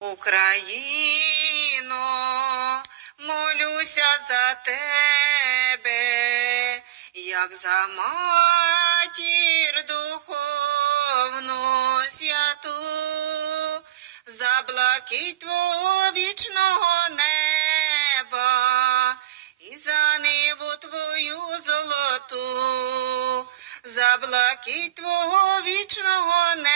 Україно, молюся за тебе, як за матір духовну святу, за блакить твого вічного неба і за ниву твою золоту, за блакить твого вічного неба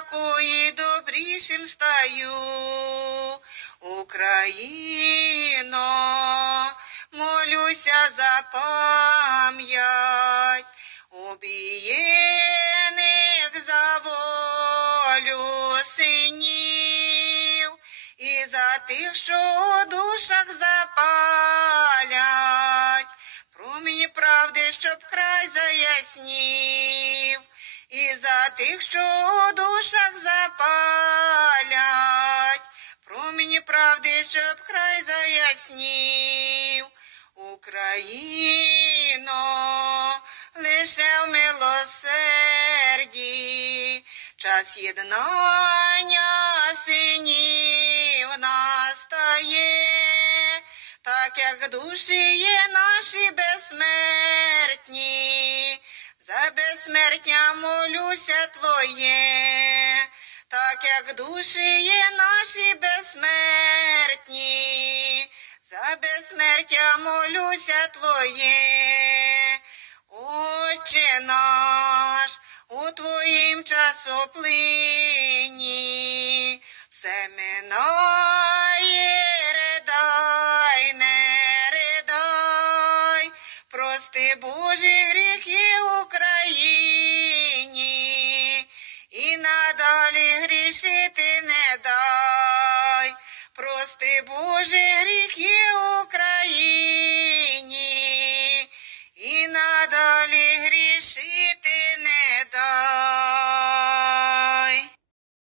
якої добрішим стаю, Україно, молюся за пам'ять обієних за волю синів і за тих, що у душах запалять, промені правди, щоб край заяснів, і за тих, що у душах запалять, промені правди, щоб край заяснів. Україно, лише в милосерді, час єднання синів настає, так як душі є наші безсмертні, безсмертня молюся Твоє, так як душі є наші безсмертні, за безсмертя молюся Твоє, Отче наш, у Твоїм часоплині, все минає, ридай, не ридай, прости Божі гріхи Україні, і надалі грішити не дай. Прости Боже гріхи Україні,